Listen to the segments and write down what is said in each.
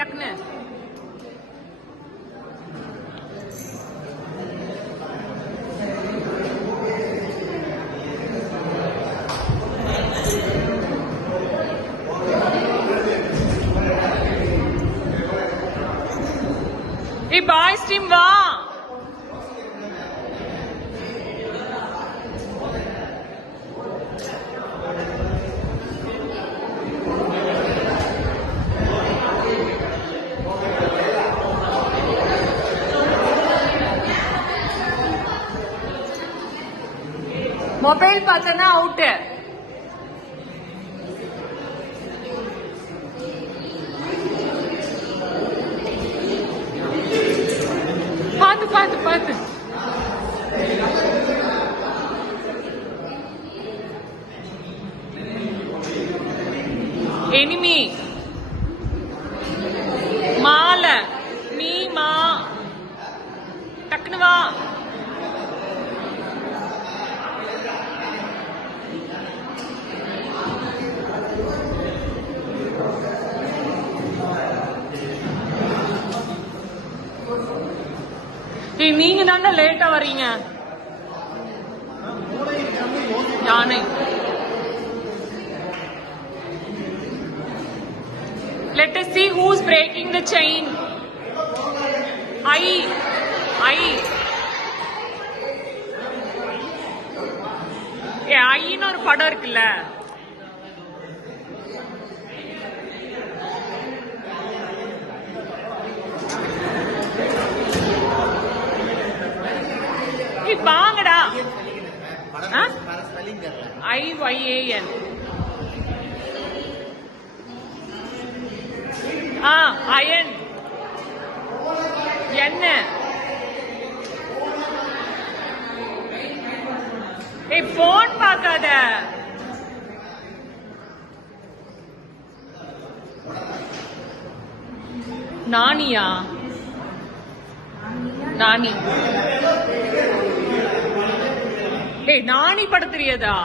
டக்குன்னு. Boys team வா. Mobile பார்த்தனா அவுட். பாத்து பாத்து பாத்து. எனிமி மால நீ மா டக்குனு வா. நீங்க தானே லேட்டா வர்றீங்க. யானை let us see who's breaking the chain. I ஐன்னு ஒரு படம் இருக்குல்ல, வாங்கடா. IYAN அயன் என்ன? போன் பார்க்காத. நானியா? நானி நானி படம் தெரியாதா?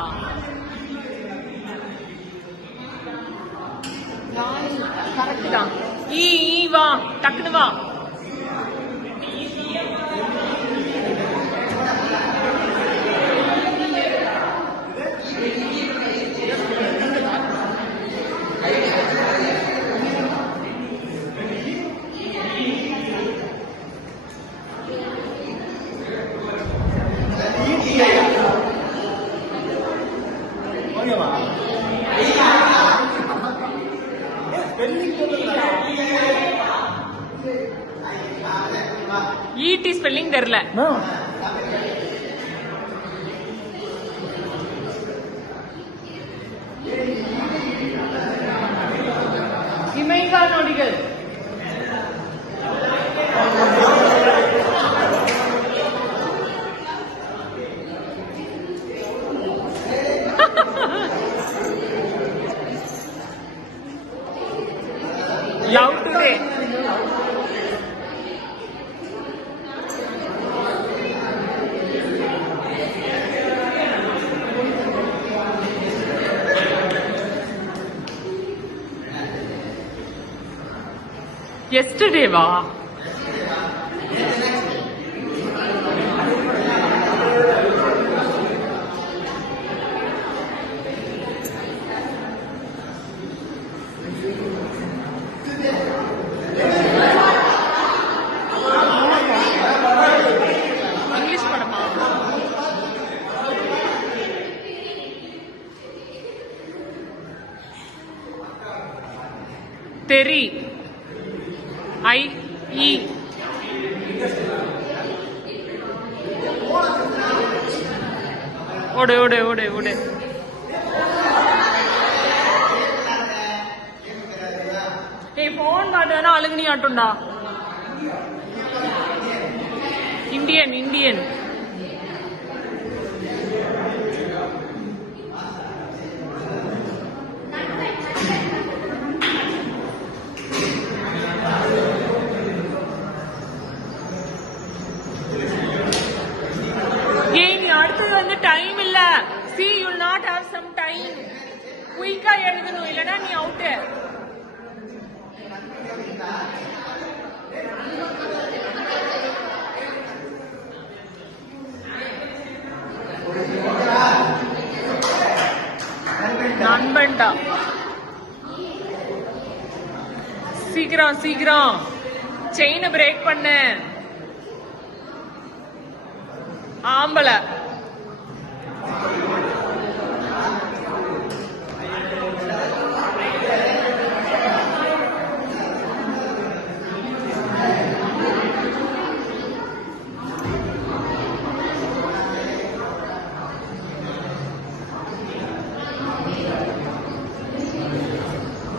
கரெக்ட் தான். வா டக்குனு வா. ஈடி ஸ்பெல்லிங் தெரியல. இமைகா நொடிகள். Love today. எஸ்டர்டேவா? இங்கிலீஷ் படமா? தெரி. IE ஓடு ஓடு ஓடு ஓடு. போன் காட்டுனா அழுகுனி ஆட்டும்டா. இந்தியன் இந்தியன் டைம் இல்ல. See, you will not have some time. குயிக்கா எழுதணும், இல்லனா நீ அவுட். நண்பன்டா சீக்கிரம் சீக்கிரம் செயினை பிரேக் பண்ணு ஆம்பளை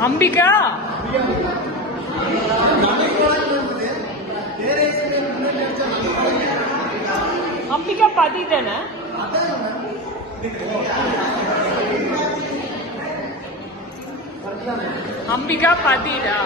அம்பிகா அம்பிகா பதி தானே அம்பிகா பதிடா